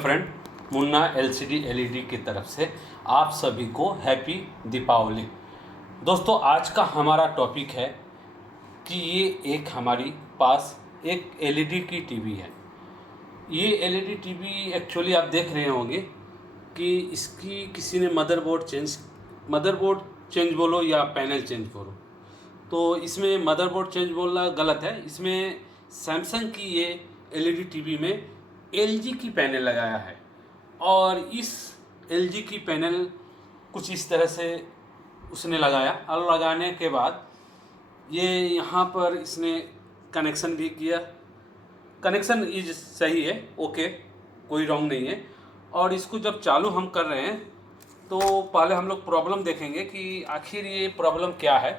Friend, Munna LCD LED की तरफ से आप सभी को हैप्पी दीपावली। दोस्तों, आज का हमारा टॉपिक है कि ये एक हमारी पास एक एलईडी की टीवी है। ये एलईडी टीवी एक्चुअली आप देख रहे होंगे कि इसकी किसी ने मदरबोर्ड चेंज बोलो या पैनल चेंज बोलो, तो इसमें मदरबोर्ड चेंज बोलना गलत है। इसमें सैमसंग की ये एलईडी टीवी में एलजी की पैनल लगाया है और इस एलजी की पैनल कुछ इस तरह से उसने लगाया और लगाने के बाद ये यहाँ पर इसने कनेक्शन भी किया। कनेक्शन इज सही है, ओके, कोई रॉन्ग नहीं है। और इसको जब चालू हम कर रहे हैं तो पहले हम लोग प्रॉब्लम देखेंगे कि आखिर ये प्रॉब्लम क्या है।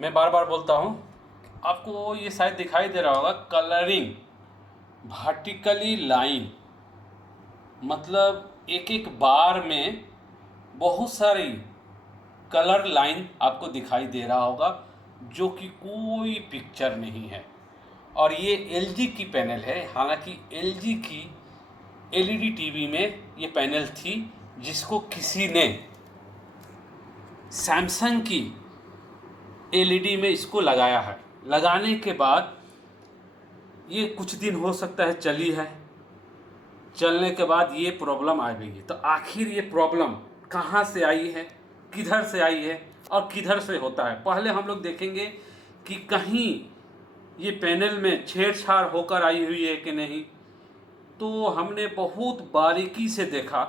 मैं बार बार बोलता हूँ, आपको ये शायद दिखाई दे रहा होगा, कलरिंग वर्टिकली लाइन, मतलब एक एक बार में बहुत सारी कलर लाइन आपको दिखाई दे रहा होगा जो कि कोई पिक्चर नहीं है। और ये एलजी की पैनल है। हालांकि एलजी की एलईडी टीवी में ये पैनल थी जिसको किसी ने सैमसंग की एलईडी में इसको लगाया है। लगाने के बाद ये कुछ दिन हो सकता है चली है, चलने के बाद ये प्रॉब्लम आ गई। तो आखिर ये प्रॉब्लम कहाँ से आई है, किधर से आई है और किधर से होता है, पहले हम लोग देखेंगे कि कहीं ये पैनल में छेड़छाड़ होकर आई हुई है कि नहीं। तो हमने बहुत बारीकी से देखा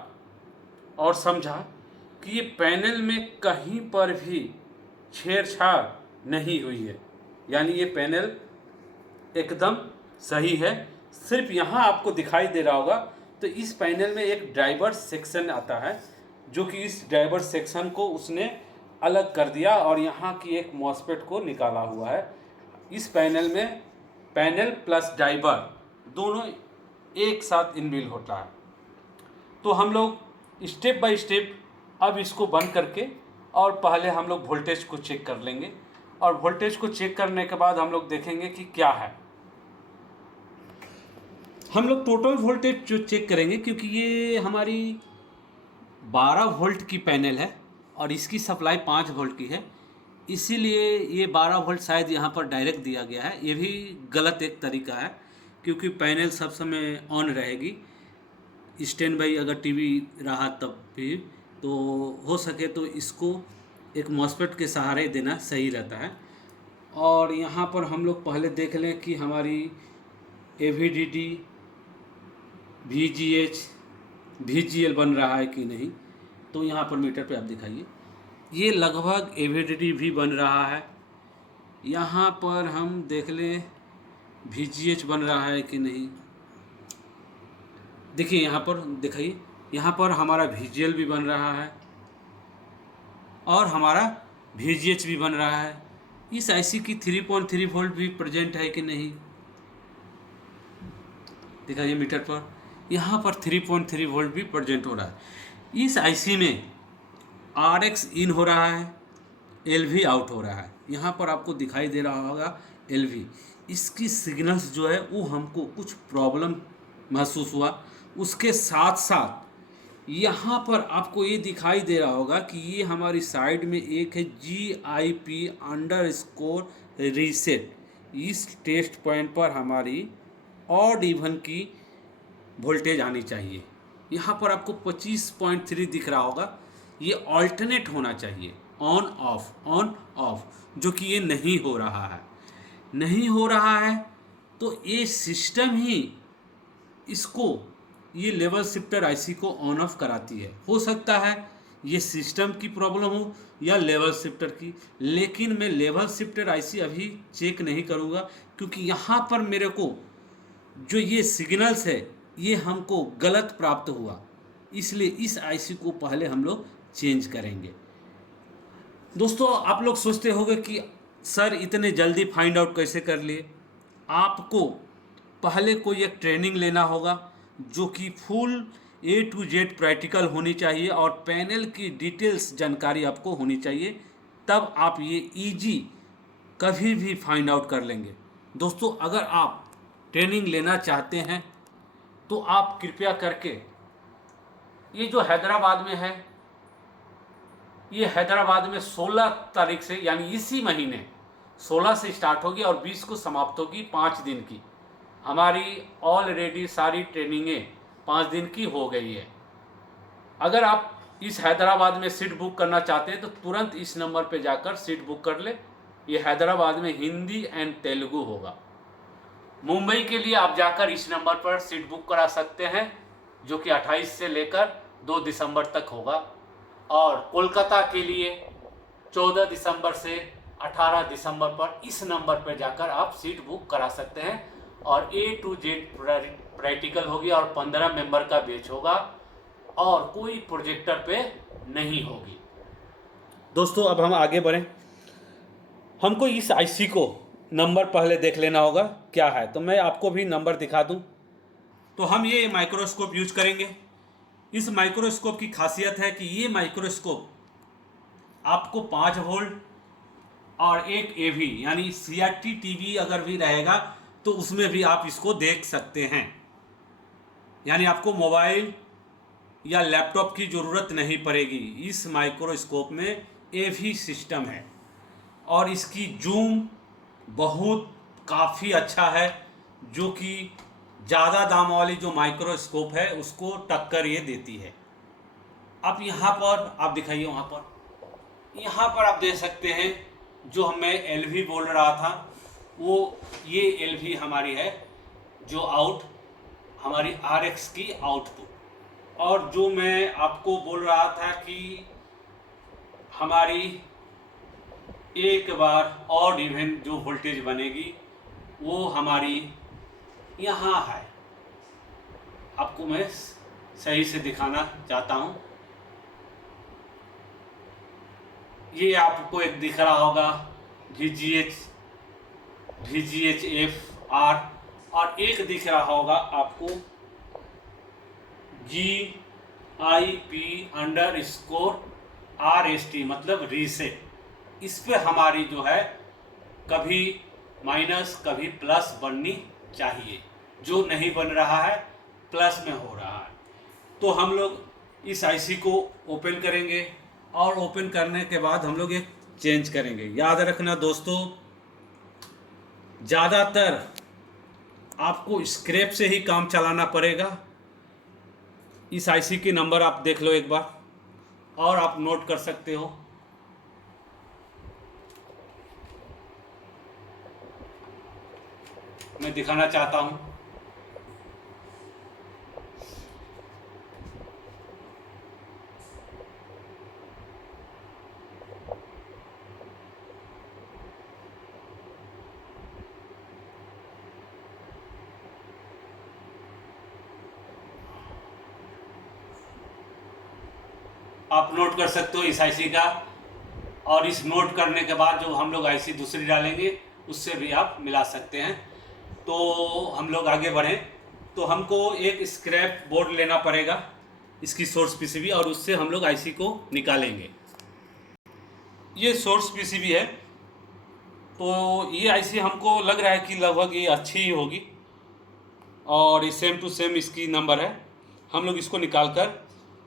और समझा कि ये पैनल में कहीं पर भी छेड़छाड़ नहीं हुई है, यानी ये पैनल एकदम सही है। सिर्फ यहाँ आपको दिखाई दे रहा होगा, तो इस पैनल में एक ड्राइवर सेक्शन आता है जो कि इस ड्राइवर सेक्शन को उसने अलग कर दिया और यहाँ की एक मॉसफेट को निकाला हुआ है। इस पैनल में पैनल प्लस ड्राइवर दोनों एक साथ इनबिल्ट होता है। तो हम लोग स्टेप बाय स्टेप अब इसको बंद करके और पहले हम लोग वोल्टेज को चेक कर लेंगे और वोल्टेज को चेक करने के बाद हम लोग देखेंगे कि क्या है। हम लोग टोटल वोल्टेज जो चेक करेंगे, क्योंकि ये हमारी 12 वोल्ट की पैनल है और इसकी सप्लाई 5 वोल्ट की है, इसीलिए ये 12 वोल्ट शायद यहाँ पर डायरेक्ट दिया गया है। ये भी गलत एक तरीका है, क्योंकि पैनल सब समय ऑन रहेगी। स्टैंड बाई अगर टीवी रहा तब भी तो हो सके तो इसको एक मॉसफेट के सहारे देना सही रहता है। और यहाँ पर हम लोग पहले देख लें कि हमारी AVDD VGH VGL बन रहा है कि नहीं। तो यहाँ पर मीटर पे आप दिखाइए, ये लगभग AVDD भी बन रहा है। यहाँ पर हम देख लें VGH बन रहा है कि नहीं। देखिए यहाँ पर दिखाइए, यहाँ पर हमारा VGL भी बन रहा है और हमारा VGH भी बन रहा है। इस IC की 3.3 वोल्ट भी प्रेजेंट है कि नहीं, दिखाइए मीटर पर, यहाँ पर 3.3 वोल्ट भी प्रेजेंट हो रहा है। इस IC में RX इन हो रहा है, LV आउट हो रहा है। यहाँ पर आपको दिखाई दे रहा होगा LV। इसकी सिग्नल्स जो है वो हमको कुछ प्रॉब्लम महसूस हुआ। उसके साथ साथ यहाँ पर आपको ये दिखाई दे रहा होगा कि ये हमारी साइड में एक है GIP _reset। इस टेस्ट पॉइंट पर हमारी ऑड इवन की वोल्टेज आनी चाहिए। यहाँ पर आपको 25.3 दिख रहा होगा, ये ऑल्टरनेट होना चाहिए, ऑन ऑफ, जो कि ये नहीं हो रहा है। नहीं हो रहा है तो ये सिस्टम ही इसको, ये लेवल शिफ्टर IC को ऑन ऑफ कराती है। हो सकता है ये सिस्टम की प्रॉब्लम हो या लेवल शिफ्टर की, लेकिन मैं लेवल शिफ्टर IC अभी चेक नहीं करूँगा, क्योंकि यहाँ पर मेरे को जो ये सिग्नल्स है ये हमको गलत प्राप्त हुआ, इसलिए इस IC को पहले हम लोग चेंज करेंगे। दोस्तों, आप लोग सोचते होंगे कि सर इतने जल्दी फाइंड आउट कैसे कर लिए। आपको पहले कोई एक ट्रेनिंग लेना होगा जो कि full A to Z practical होनी चाहिए और पैनल की डिटेल्स जानकारी आपको होनी चाहिए, तब आप ये इजी कभी भी फाइंड आउट कर लेंगे। दोस्तों, अगर आप ट्रेनिंग लेना चाहते हैं तो आप कृपया करके, ये जो हैदराबाद में है, ये हैदराबाद में 16 तारीख से, यानी इसी महीने 16 से स्टार्ट होगी और 20 को समाप्त होगी, 5 दिन की। हमारी ऑलरेडी सारी ट्रेनिंगें 5 दिन की हो गई है। अगर आप इस हैदराबाद में सीट बुक करना चाहते हैं तो तुरंत इस नंबर पे जाकर सीट बुक कर ले। ये हैदराबाद में हिंदी एंड तेलुगु होगा। मुंबई के लिए आप जाकर इस नंबर पर सीट बुक करा सकते हैं, जो कि 28 से लेकर 2 दिसंबर तक होगा। और कोलकाता के लिए 14 दिसंबर से 18 दिसंबर पर इस नंबर पर जाकर आप सीट बुक करा सकते हैं। और A to Z प्रैक्टिकल होगी और 15 मेंबर का बैच होगा और कोई प्रोजेक्टर पे नहीं होगी। दोस्तों अब हम आगे बढ़ें। हमको इस आईसी को नंबर पहले देख लेना होगा क्या है, तो मैं आपको भी नंबर दिखा दूं। तो हम ये माइक्रोस्कोप यूज करेंगे। इस माइक्रोस्कोप की खासियत है कि ये माइक्रोस्कोप आपको 5 वोल्ट और एक AV यानी CRT टीवी अगर भी रहेगा तो उसमें भी आप इसको देख सकते हैं। यानी आपको मोबाइल या लैपटॉप की ज़रूरत नहीं पड़ेगी। इस माइक्रोस्कोप में AV सिस्टम है और इसकी जूम बहुत काफ़ी अच्छा है, जो कि ज़्यादा दाम वाली जो माइक्रोस्कोप है उसको टक्कर ये देती है। अब यहाँ पर आप दिखाइए, वहाँ पर, यहाँ पर आप देख सकते हैं जो मैं LV बोल रहा था, वो ये LV हमारी है, जो आउट हमारी RX की आउटपुट। और जो मैं आपको बोल रहा था कि हमारी एक बार ऑड इवन जो वोल्टेज बनेगी वो हमारी यहाँ है। आपको मैं सही से दिखाना चाहता हूँ। ये आपको एक दिख रहा होगा VGHF-R, और एक दिख रहा होगा आपको GIP_RST, मतलब रीसेट। इस पे हमारी जो है कभी माइनस कभी प्लस बननी चाहिए, जो नहीं बन रहा है प्लस में हो रहा है। तो हम लोग इस आईसी को ओपन करेंगे और ओपन करने के बाद हम लोग एक चेंज करेंगे। याद रखना दोस्तों, ज़्यादातर आपको स्क्रैप से ही काम चलाना पड़ेगा। इस आईसी के नंबर आप देख लो एक बार और आप नोट कर सकते हो। मैं दिखाना चाहता हूं। आप नोट कर सकते हो इस आईसी का, और इस नोट करने के बाद जो हम लोग आईसी दूसरी डालेंगे उससे भी आप मिला सकते हैं। तो हम लोग आगे बढ़ें तो हमको एक स्क्रैप बोर्ड लेना पड़ेगा, इसकी सोर्स पीसीबी, और उससे हम लोग आईसी को निकालेंगे। ये सोर्स पीसीबी है, तो ये आईसी हमको लग रहा है कि लगभग ये अच्छी ही होगी और ये सेम टू सेम इसकी नंबर है। हम लोग इसको निकाल कर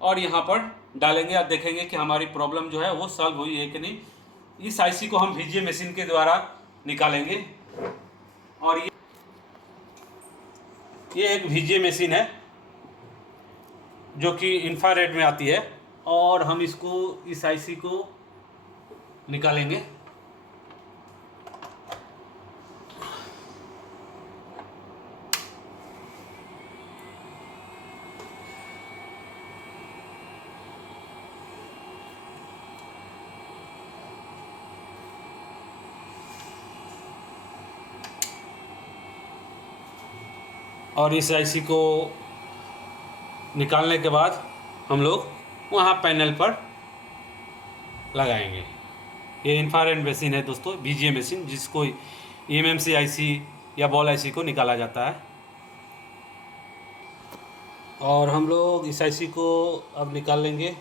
और यहाँ पर डालेंगे और देखेंगे कि हमारी प्रॉब्लम जो है वो सॉल्व हुई है कि नहीं। इस आईसी को हम VGA मशीन के द्वारा निकालेंगे। और ये एक VGA मशीन है जो कि इंफ्रारेड में आती है, और हम इसको इस आईसी को निकालेंगे। और इस आईसी को निकालने के बाद हम लोग वहाँ पैनल पर लगाएंगे। ये इंफ्रारेड मशीन है दोस्तों, VGA मशीन, जिसको eMMC आईसी या बॉल आईसी को निकाला जाता है। और हम लोग इस आईसी को अब निकाल लेंगे।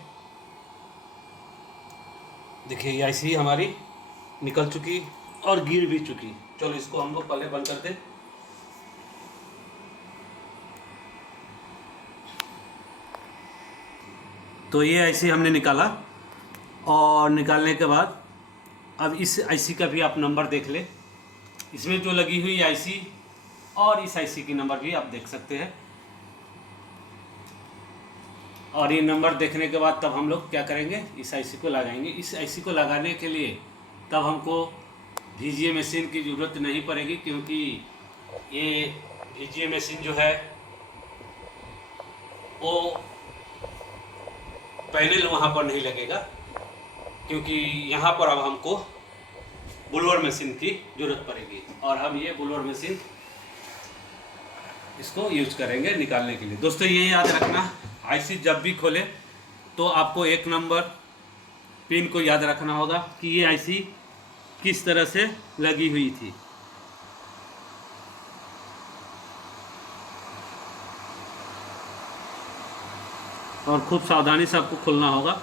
देखिए ये आईसी हमारी निकल चुकी और गिर भी चुकी। चलो इसको हम लोग पहले बंद कर दें। तो ये आईसी हमने निकाला, और निकालने के बाद अब इस आईसी का भी आप नंबर देख ले। इसमें जो लगी हुई आईसी और इस आईसी की नंबर भी आप देख सकते हैं। और ये नंबर देखने के बाद तब हम लोग क्या करेंगे, इस आईसी को लगाएंगे। इस आईसी को लगाने के लिए तब हमको VGA मशीन की ज़रूरत नहीं पड़ेगी, क्योंकि ये VGA मशीन जो है वो पैनल वहाँ पर नहीं लगेगा, क्योंकि यहाँ पर अब हमको बुलवर मशीन की ज़रूरत पड़ेगी, और हम ये बुलवर मशीन इसको यूज करेंगे निकालने के लिए। दोस्तों ये याद रखना, आईसी जब भी खोले तो आपको एक नंबर पिन को याद रखना होगा कि ये आईसी किस तरह से लगी हुई थी। और खूब सावधानी से आपको खोलना होगा।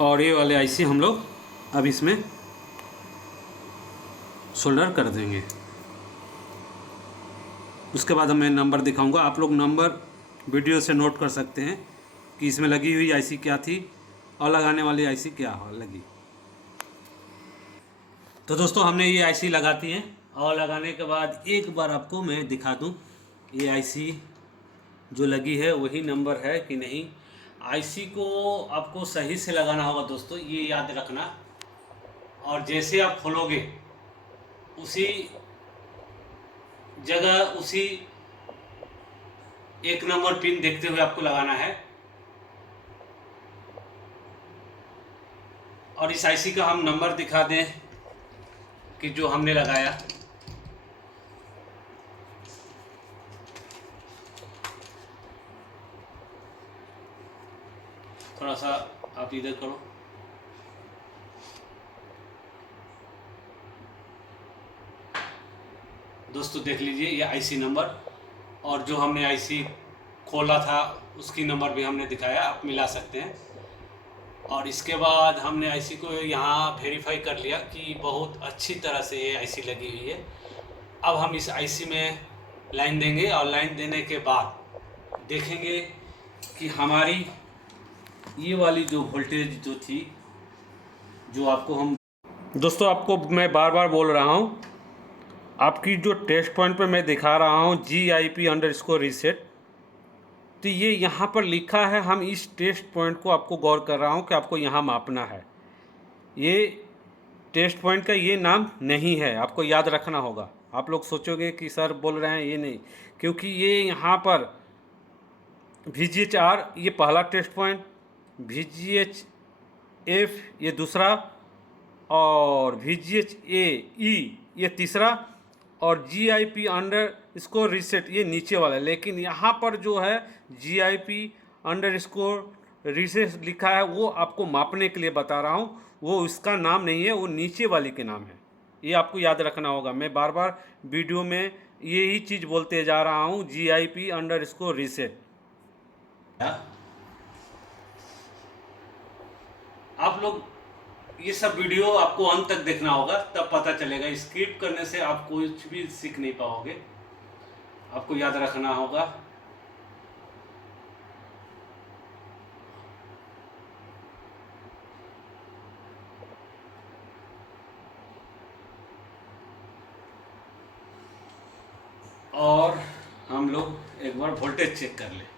और ये वाले आईसी हम लोग अब इसमें सोल्डर कर देंगे। उसके बाद मैं नंबर दिखाऊंगा, आप लोग नंबर वीडियो से नोट कर सकते हैं कि इसमें लगी हुई आईसी क्या थी और लगाने वाली आईसी क्या लगी। तो दोस्तों हमने ये आईसी लगाती है, और लगाने के बाद एक बार आपको मैं दिखा दूं ये आईसी जो लगी है वही नंबर है कि नहीं। आईसी को आपको सही से लगाना होगा दोस्तों, ये याद रखना। और जैसे आप खोलोगे उसी जगह उसी एक नंबर पिन देखते हुए आपको लगाना है। और इस आईसी का हम नंबर दिखा दें कि जो हमने लगाया। थोड़ा सा आप इधर करो। दोस्तों देख लीजिए ये आईसी नंबर, और जो हमने आईसी खोला था उसकी नंबर भी हमने दिखाया, आप मिला सकते हैं। और इसके बाद हमने आईसी को यहाँ वेरीफाई कर लिया कि बहुत अच्छी तरह से ये आईसी लगी हुई है। अब हम इस आईसी में लाइन देंगे, और लाइन देने के बाद देखेंगे कि हमारी ये वाली जो वोल्टेज जो थी, जो आपको हम दोस्तों आपको मैं बार बार बोल रहा हूँ, आपकी जो टेस्ट पॉइंट पे मैं दिखा रहा हूँ GIP_reset, तो ये यहाँ पर लिखा है। हम इस टेस्ट पॉइंट को आपको गौर कर रहा हूँ कि आपको यहाँ मापना है। ये टेस्ट पॉइंट का ये नाम नहीं है, आपको याद रखना होगा। आप लोग सोचोगे कि सर बोल रहे हैं ये नहीं, क्योंकि ये यहाँ पर VGH-R ये पहला टेस्ट पॉइंट, VGH-F ये दूसरा, और VGH-AE ये तीसरा, और GIP_reset ये नीचे वाला है। लेकिन यहाँ पर जो है GIP_reset लिखा है, वो आपको मापने के लिए बता रहा हूँ, वो इसका नाम नहीं है, वो नीचे वाली के नाम है। ये आपको याद रखना होगा। मैं बार बार वीडियो में यही चीज़ बोलते जा रहा हूँ, GIP_reset। आप लोग ये सब वीडियो आपको अंत तक देखना होगा, तब पता चलेगा। स्किप करने से आप कुछ भी सीख नहीं पाओगे, आपको याद रखना होगा। और हम लोग एक बार वोल्टेज चेक कर ले।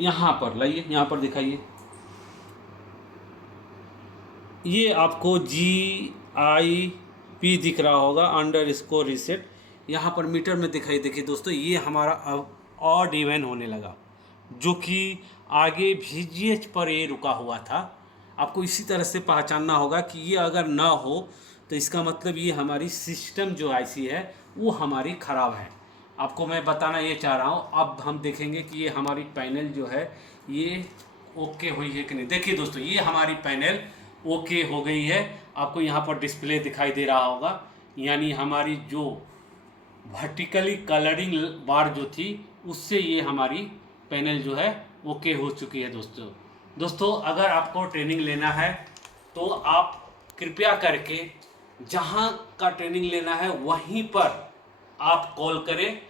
यहाँ पर लाइए, यहाँ पर दिखाइए। ये आपको GIP दिख रहा होगा _reset। यहाँ पर मीटर में दिखाई। देखिए दोस्तों, ये हमारा अब ऑड इवन होने लगा, जो कि आगे VGH पर ये रुका हुआ था। आपको इसी तरह से पहचानना होगा कि ये अगर ना हो तो इसका मतलब ये हमारी सिस्टम जो आईसी है वो हमारी ख़राब है। आपको मैं बताना ये चाह रहा हूँ। अब हम देखेंगे कि ये हमारी पैनल जो है ये ओके हुई है कि नहीं। देखिए दोस्तों, ये हमारी पैनल ओके हो गई है। आपको यहाँ पर डिस्प्ले दिखाई दे रहा होगा, यानी हमारी जो वर्टिकली कलरिंग बार जो थी उससे ये हमारी पैनल जो है ओके हो चुकी है। दोस्तों अगर आपको ट्रेनिंग लेना है तो आप कृपया करके जहाँ का ट्रेनिंग लेना है वहीं पर आप कॉल करें,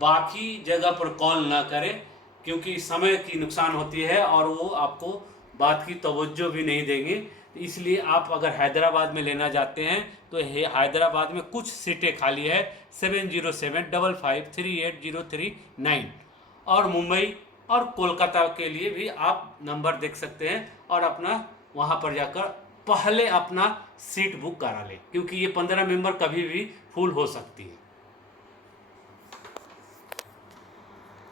बाकी जगह पर कॉल ना करें, क्योंकि समय की नुकसान होती है और वो आपको बात की तवज्जो भी नहीं देंगे। इसलिए आप अगर हैदराबाद में लेना चाहते हैं तो हैदराबाद में कुछ सीटें खाली है 7075538039, और मुंबई और कोलकाता के लिए भी आप नंबर देख सकते हैं और अपना वहाँ पर जाकर पहले अपना सीट बुक करा लें, क्योंकि ये 15 मेंबर कभी भी फुल हो सकती है।